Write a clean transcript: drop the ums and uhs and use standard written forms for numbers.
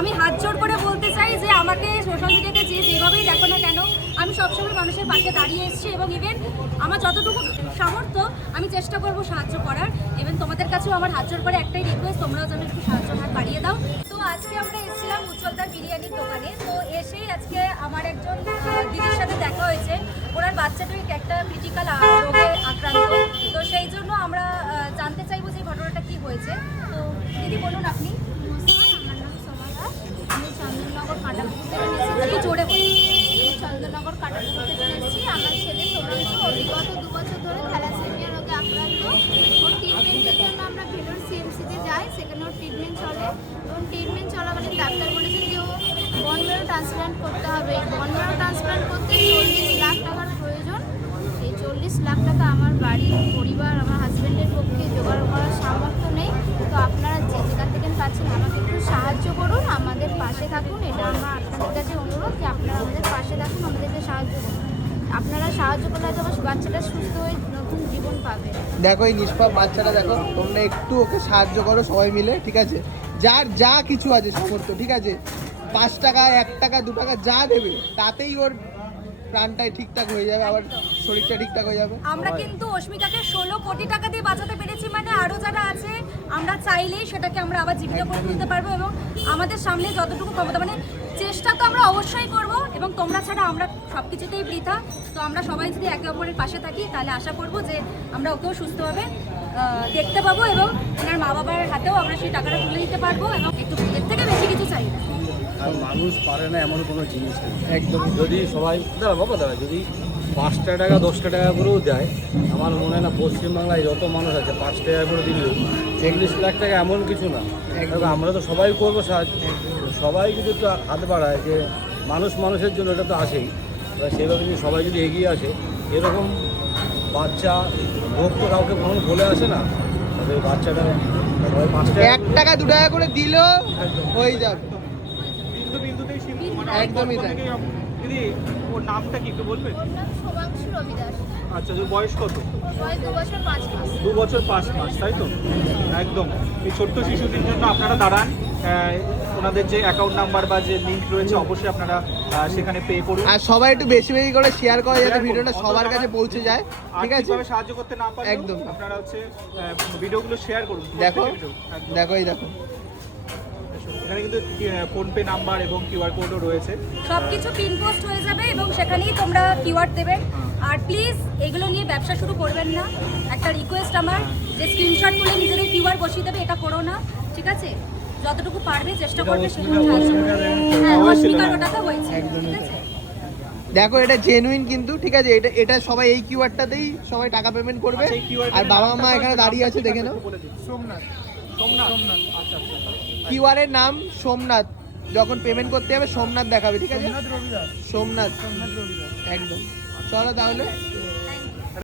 আমি হাত জোর করে বলতে চাই যে আমাকে সোশ্যাল মিডিয়াতে যেভাবেই দেখো না কেন, আমি সবসময় মানুষের পাশে দাঁড়িয়ে এসেছি এবং ইভেন আমার যতটুকু সামর্থ্য আমি চেষ্টা করবো সাহায্য করার। ইভেন তোমাদের কাছেও আমার হাত জোর করে একটাই রিকোয়েস্ট, তোমরাও যেন একটু সাহায্য হাত বাড়িয়ে দাও। তো আজকে আমরা এসেছিলাম উজ্জ্বলদার বিরিয়ানির দোকানে। তো এসেই আজকে আমার একজন দিদির সাথে দেখা হয়েছে, ওনার বাচ্চাটা একটা ক্রিটিক্যাল রোগে আক্রান্ত। তো সেই জন্য আমরা জানতে চাইবো যে ঘটনাটা কি হয়েছে। তো দিদি বলুন আপনি। আমার নাম সোমা দাস। আমি চন্দননগর কাটাপুকুর থেকে এসেছি। জোরে বলুন। চন্দননগর কাটাপুকুর থেকে এসেছি। আমার ছেলে সোমাংশু বিগত 2 বছর ধরে থ্যালাসেমিয়া রোগে আক্রান্ত। ওর ট্রিটমেন্টের জন্য আমরা ভেলোর সিএমসিতে যাই, সেখানে ওর ট্রিটমেন্ট চলে এবং ট্রিটমেন্ট চলাকালীন ডাক্তার বলেছেন যে ও বোন ম্যারো ট্রান্সপ্লান্ট করতে হবে। বোন ম্যারো ট্রান্সপ্লান্ট করতে 40 লাখ টাকার প্রয়োজন। এই 40 লাখ টাকা আমার বাড়ির পরিবার, আমার হাজব্যান্ডের পক্ষে জোগাড় করার সামর্থ্য নেই। তো আপনারা যে যেখান থেকে পাচ্ছেন আমাকে একটু সাহায্য করুন, আমাদের পাশে থাকুন। এটা আমার আপনাদের কাছে অনুরোধ যে আপনারা আমাদের পাশে থাকুন, আমাদেরকে সাহায্য করুন। আপনারা সাহায্য করলে হয়তো আমার বাচ্চাটা সুস্থ হয়ে নতুন জীবন পাবে। দেখো এই নিষ্পাপ বাচ্চাটা, দেখো তোমরা একটু ওকে সাহায্য করো সবাই মিলে, ঠিক আছে? যার যা কিছু আছে সামর্থ্য, ঠিক আছে? 5 টাকা 1 টাকা 2 টাকা যা দেবে তাতেই ওর প্রাণটাই ঠিকঠাক হয়ে যাবে, আবার শরীরটা ঠিকঠাক হয়ে যাবে। আমরা কিন্তু অস্মিতাকে 16 কোটি টাকা দিয়ে বাঁচাতে পেরেছি, মানে আরও যারা আছে আমরা চাইলেই সেটাকে আমরা আবার জীবিত করে তুলতে পারবো এবং আমাদের সামনে যতটুকু ক্ষমতা, মানে চেষ্টা তো আমরা অবশ্যই করব এবং তোমরা ছাড়া আমরা সব কিছুতেই বৃথা। তো আমরা সবাই যদি একে অপরের পাশে থাকি তাহলে আশা করব যে আমরা ওকেও সুস্থভাবে দেখতে পাবো এবং ওনার মা বাবার হাতেও আমরা সেই টাকাটা তুলে দিতে পারবো এবং একটু এর থেকে বেশি কিছু চাই না। আর মানুষ পারে না এমন কোনো জিনিস নেই। একদম। যদি সবাই দাঁড়া যদি 5 টাকা 10 টাকা করেও দেয়, আমার মনে হয় না পশ্চিমবাংলায় যত মানুষ আছে 5 টাকা করে দিলেও 40 লাখ টাকা এমন কিছু না। আমরা তো সবাই করবো সাহায্য, সবাই যদি একটু হাত বাড়ায় যে মানুষের জন্য, এটা তো আসেই। সেভাবে যদি সবাই যদি এগিয়ে আসে, এরকম বাচ্চা ভোগ তো কাউকে কখনো বলে আসে না, তাদের বাচ্চাটা সবাই 5 টাকা 1 টাকা 2 টাকা করে দিলেও হয়ে যাবে। একদমই তাই। দিদি ওর নামটা কি একটু বলবেন? ওর নাম সোমাংশু রবি দাস। আচ্ছা, ওর বয়স কত? বয়স 2 বছর 5 মাস। 2 বছর 5 মাস, তাই তো? একদম। এই ছোট্ট শিশুদের জন্য আপনারা দাঁড়ান। ওনাদের যে অ্যাকাউন্ট নাম্বার বা যে লিঙ্ক রয়েছে অবশ্যই আপনারা সেখানে পে করুন। আর সবাই একটু বেশি বেশি করে শেয়ার করে যাতে ভিডিওটা সবার কাছে পৌঁছে যায়, ঠিক আছে? কিভাবে সাহায্য করতে না পারলে একদম। আপনারা হচ্ছে ভিডিওগুলো শেয়ার করুন। দেখো একদম। দেখো এই দেখো এখানে কিন্তু ফোনপে নাম্বার এবং কিউআর কোডও রয়েছে। সবকিছু পিন পোস্ট হয়ে যাবে এবং সেখানেই তোমরা কিওয়ার্ড দেবে। আর প্লিজ এগুলো নিয়ে ব্যবসা শুরু করবেন না, একটা রিকোয়েস্ট আমার, যে স্ক্রিনশট তুলে নিজেদের কিওয়ার্ড বসিয়ে দেবে, এটা করো না, ঠিক আছে? যতটুকু পারবে চেষ্টা করবে সেটুকু সাহায্য করবে। হ্যাঁ, অস্মিতার ওটাতে হয়েছে, ঠিক আছে? দেখো এটা জেনুইন কিন্তু, ঠিক আছে? এটা সবাই এই কিওয়ার্ডটাতেই সবাই টাকা পেমেন্ট করবে। আচ্ছা, এই QR আর বাবা মা নামটা এখানে দাঁড়িয়ে আছে, দেখে নাও। বলে দিন। সোমনাথ। সোমনাথ। আচ্ছা। কিউআর এর নাম সোমনাথ, যখন পেমেন্ট করতে হবে সোমনাথ দেখাবে, ঠিক আছে? সোমনাথ। একদম। চলো তাহলে।